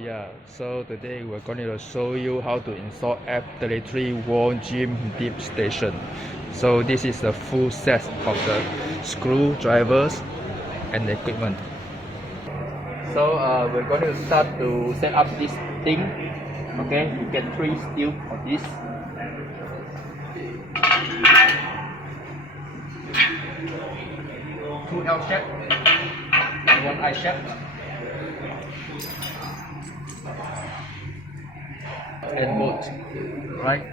Yeah, so today we're going to show you how to install F33 wall gym deep station. So this is the full set of the screwdrivers and equipment. So we're going to start to set up this thing. Okay, you get 3 steel of this. Two L shape and one I shape. And bolt, right?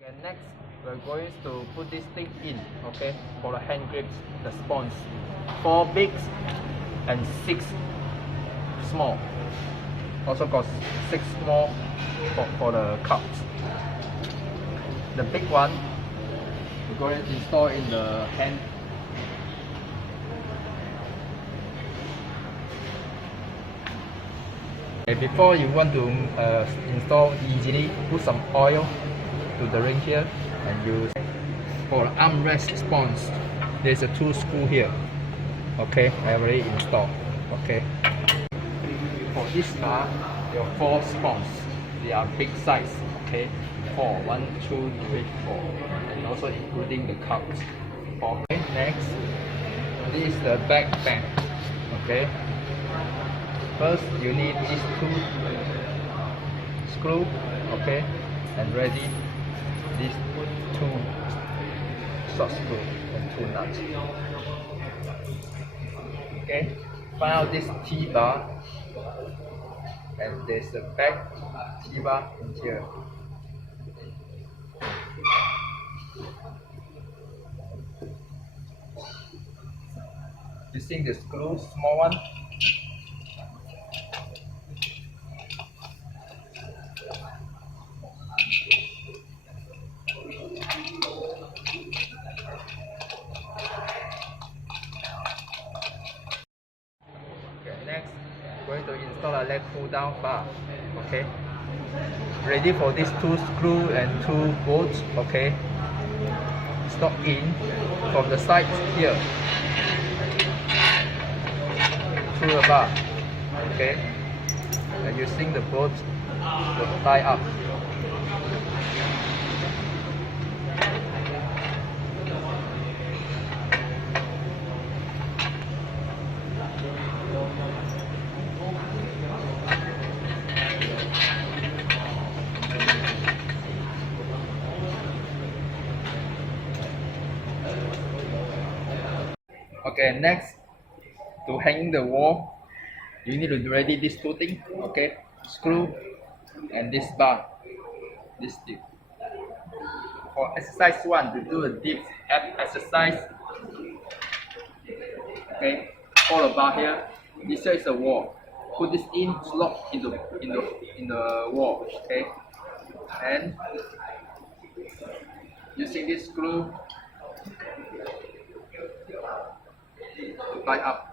Okay, next we're going to put this thing in, okay, for the hand grips, the spawns. 4 big and 6 small. Also got 6 small for the cups. The big one we're going to install in the hand. Before you want to install easily, put some oil to the ring here and use for armrest spawns. There's a 2 screw here. Okay, I already installed. Okay. For this bar, there are 4 spawns. They are big size. Okay, 4, 1, 2, 3, 4, and also including the cups. Okay, next, this is the back band. Okay. First, you need these 2 screws, okay, and ready these 2 short screws and 2 nuts. Okay, find out this T-bar, and there's a back T-bar in here. Using the screw, small one. Next, going to install a leg pull down bar. Okay, ready for these 2 screws and 2 bolts. Okay, stop in from the side here through the bar. Okay, and using the bolts to tie up. Okay, next, to hang the wall, you need to ready these 2 things. Okay, screw and this bar, this tip. For exercise 1, to do a deep ab exercise. Okay, hold the bar here. This here is the wall. Put this in, lock in the wall. Okay, and using this screw to tie up.